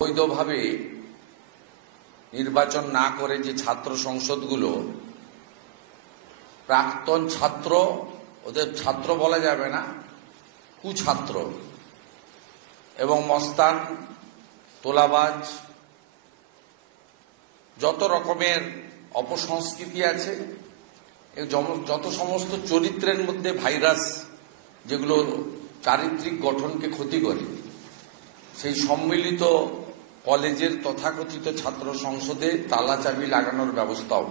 বৈধভাবে নির্বাচন না করে যে ছাত্র সংসদগুলো প্রাক্তন ছাত্র, ওদের ছাত্র বলা যাবে না, কুছাত্র এবং মস্তান, তোলাবাজ, যত রকমের অপসংস্কৃতি আছে, যত সমস্ত চরিত্রের মধ্যে ভাইরাস যেগুলো চারিত্রিক গঠনকে ক্ষতি করে, সেই সম্মিলিত কলেজের তথাকথিত ছাত্র সংসদে তালা চাবি লাগানোর ব্যবস্থাও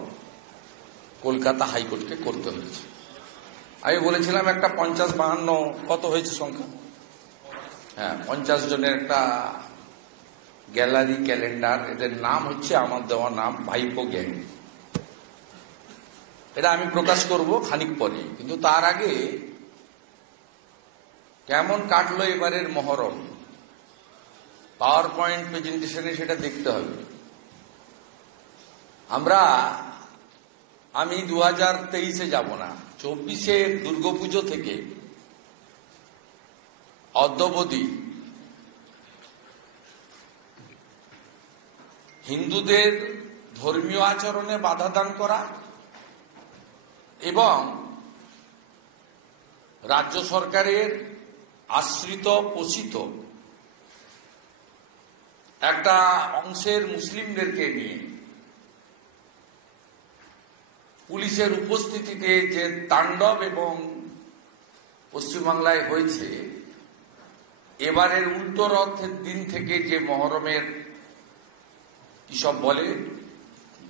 কলকাতা হাইকোর্টকে করতে হয়েছে। আমি বলেছিলাম একটা 50-52 কত হয়েছে সংখ্যা, 50 জনের একটা গ্যালারি ক্যালেন্ডার, এদের নাম হচ্ছে আমার দেওয়া নাম ভাইপো গ্যাং। এটা আমি প্রকাশ করব খানিক পরে, কিন্তু তার আগে কেমন কাটলো এবারের মহরম, পাওয়ার পয়েন্ট প্রেজেন্টেশনে সেটা দেখতে হবে। আমি 2023-এ যাব না, 24-এর দুর্গাপুজো থেকে অদ্যাবধি হিন্দুদের ধর্মীয় আচরণে বাধা দান করা এবং রাজ্য সরকারের আশ্রিত পোষিত একটা অংশের মুসলিমদেরকে নিয়ে পুলিশের উপস্থিতিতে যে তাণ্ডব এবং পশ্চিমবাংলায় হয়েছে, এবারের উল্টো রথের দিন থেকে যে মহরমের কি সব বলে,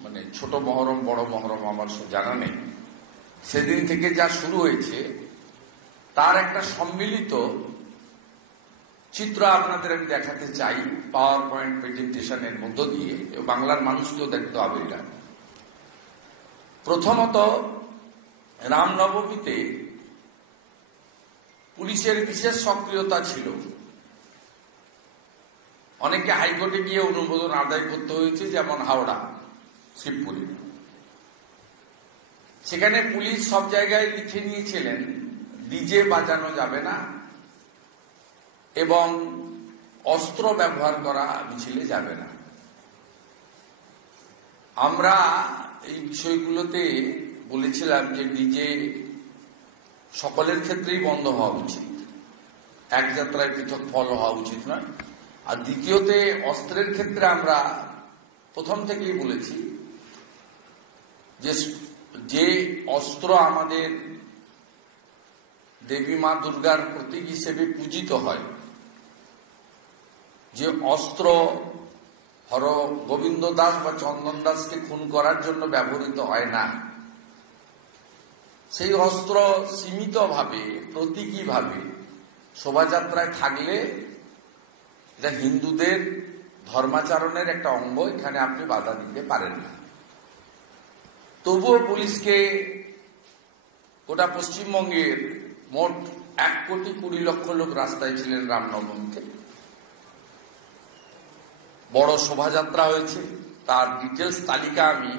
মানে ছোট মহরম বড় মহরম আমার জানা নেই, সেদিন থেকে যা শুরু হয়েছে তার একটা সম্মিলিত চিত্র আপনাদের আমি দেখাতে চাই পাওয়ার পয়েন্ট প্রেজেন্টেশনের মধ্য দিয়ে, বাংলার মানুষকেও দেখতে হবে। এটা প্রথমত, রামনবমীতে পুলিশের বিশেষ সক্রিয়তা ছিল। অনেকে হাইকোর্টে গিয়ে অনুমোদন আদায় করতে হয়েছে, যেমন হাওড়া, শিবপুরে। সেখানে পুলিশ সব জায়গায় লিখে নিয়েছিলেন ডিজে বাজানো যাবে না এবং অস্ত্র ব্যবহার করা মিছিলে যাবে না। আমরা এই বিষয়গুলোতে বলেছিলাম যে ডিজে সকলের ক্ষেত্রেই বন্ধ হওয়া উচিত, এক যাত্রায় পৃথক ফল হওয়া উচিত নয়। আর দ্বিতীয়তে, অস্ত্রের ক্ষেত্রে আমরা প্রথম থেকেই বলেছি যে অস্ত্র আমাদের দেবী মা দুর্গার প্রতীক হিসেবে পূজিত হয়, যে অস্ত্র হর গোবিন্দ দাস বা চন্দন দাসকে খুন করার জন্য ব্যবহৃত হয় না, সেই অস্ত্র সীমিতভাবে প্রতীকীভাবে শোভাযাত্রায় থাকলে এটা হিন্দুদের ধর্মাচরণের একটা অঙ্গ, এখানে আপনি বাধা দিতে পারেন না। তবুও পুলিশকে গোটা পশ্চিমবঙ্গের মোট 1,20,00,000 লোক রাস্তায় ছিলেন রামনবমীতে। বড় শোভাযাত্রা হয়েছে, তার ডিটেলস তালিকা আমি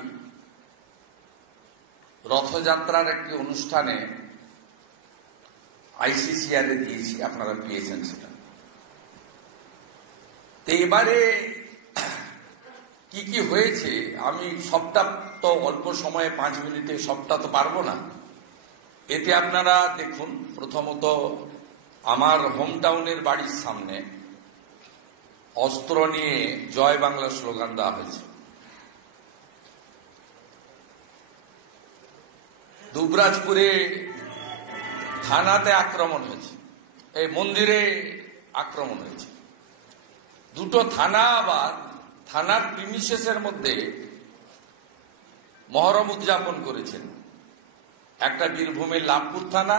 রথযাত্রার একটি অনুষ্ঠানে ICCR এ দিয়েছি, আপনারা পেয়েছেন সেটা। তো এবারে কি কি হয়েছে আমি সবটা তো অল্প সময়ে 5 মিনিটে সবটা তো পারবো না। এতে আপনারা দেখুন, প্রথমত আমার হোম টাউনের বাড়ির সামনে অস্ত্র নিয়ে জয় বাংলা স্লোগান দেওয়া হয়েছে। দুবরাজপুরে থানাতে আক্রমণ হয়েছে, এই মন্দিরে আক্রমণ হয়েছে। দুটো থানা, আবার থানার প্রিমিসেসের মধ্যে মহরম উদযাপন করেছেন। একটা বীরভূমের লাভপুর থানা,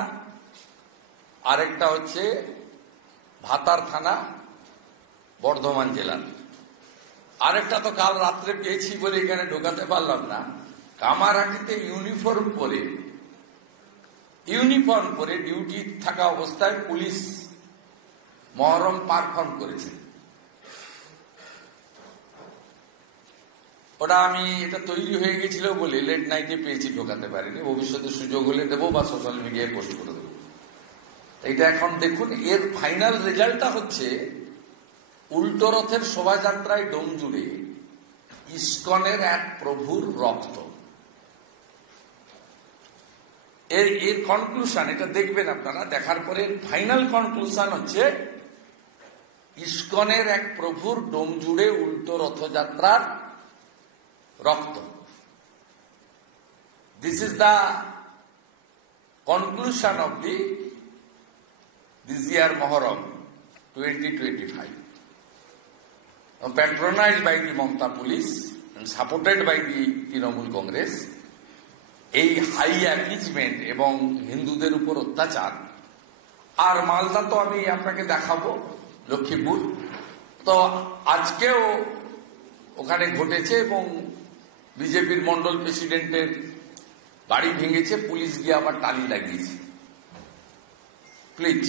আরেকটা হচ্ছে ভাতার থানা, বর্ধমান জেলার। আরেকটা তো কাল রাত্রে পেয়েছি বলে এখানে ঢোকাতে পারলাম না। কামারহাটিতে ইউনিফর্ম পরে ডিউটি থাকা অবস্থায় পুলিশ মহরম পারফর্ম করেছে। এটা তৈরি হয়ে গেছিল বলে লেট নাইটে পেয়েছি, ঢোকাতে পারিনি। ভবিষ্যতে সুযোগ হলে দেবো বা সোশ্যাল মিডিয়ায় পোস্ট করে দেবো। এটা এখন দেখুন, এর ফাইনাল রেজাল্টটা হচ্ছে উল্টো রথের শোভাযাত্রায় ডোমজুড়ে ইসকনের এক প্রভুর রক্ত। এর কনক্লুশন, এটা দেখবেন আপনারা, দেখার পরে ফাইনাল কনক্লুশন হচ্ছে ইসকনের এক প্রভুর ডোমজুড়ে উল্টো রথযাত্রার রক্ত। This is the conclusion of this year Muharram 2025, patronized by the Mamata police and supported by the Trinamool Congress। এই হাই অ্যাপিজমেন্ট এবং হিন্দুদের উপর অত্যাচার। আর মালদা তো আমি আপনাকে দেখাবো, লক্ষ্মীপুর তো আজকেও ওখানে ঘটেছে এবং বিজেপির মন্ডল প্রেসিডেন্টের বাড়ি ভেঙেছে, পুলিশ গিয়ে আবার টালি লাগিয়েছে। Please.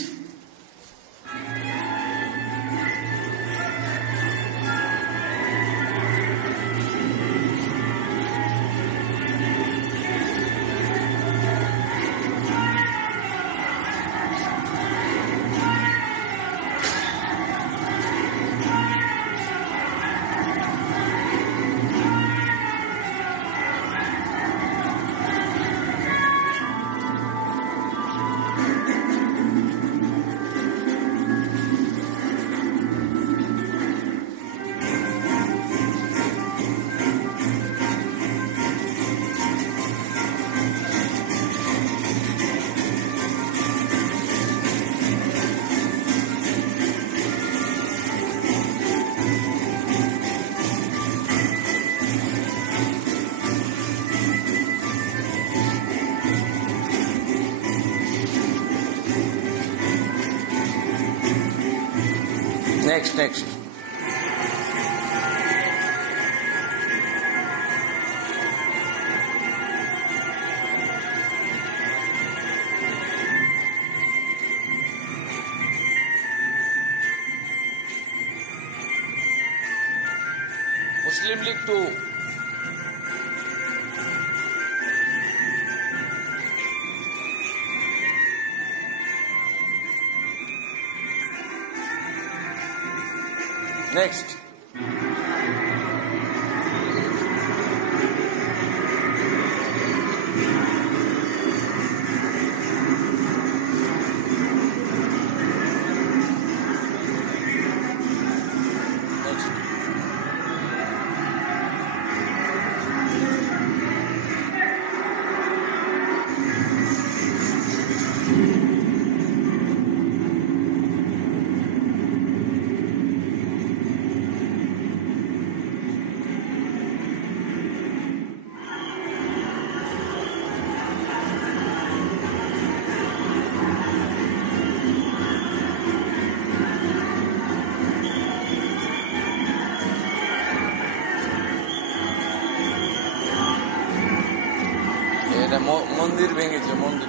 Next. Muslim League 2. Next. মন্দির ভেঙেছে, মন্দির